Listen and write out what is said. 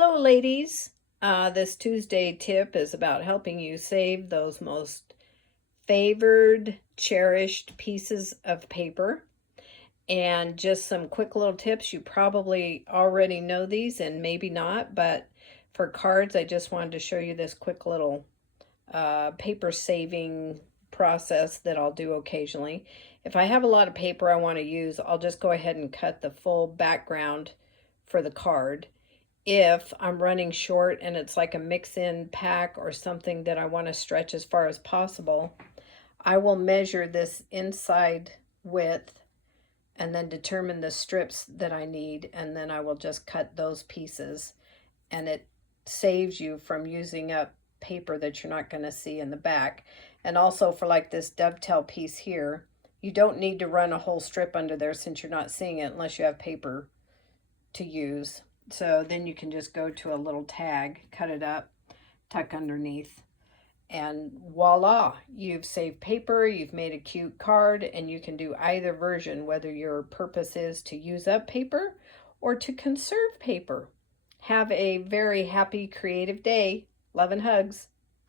Hello, ladies. This Tuesday tip is about helping you save those most favored, cherished pieces of paper. And just some quick little tips. You probably already know these and maybe not, but for cards, I just wanted to show you this quick little paper saving process that I'll do occasionally. If I have a lot of paper I want to use, I'll just go ahead and cut the full background for the card. If I'm running short and it's like a mix-in pack or something that I want to stretch as far as possible, I will measure this inside width and then determine the strips that I need, and then I will just cut those pieces, and it saves you from using up paper that you're not going to see in the back. And also for like this dovetail piece here, you don't need to run a whole strip under there since you're not seeing it unless you have paper to use. So then you can just go to a little tag, cut it up, tuck underneath, and voila, you've saved paper, you've made a cute card, and you can do either version, whether your purpose is to use up paper or to conserve paper. Have a very happy, creative day. Love and hugs.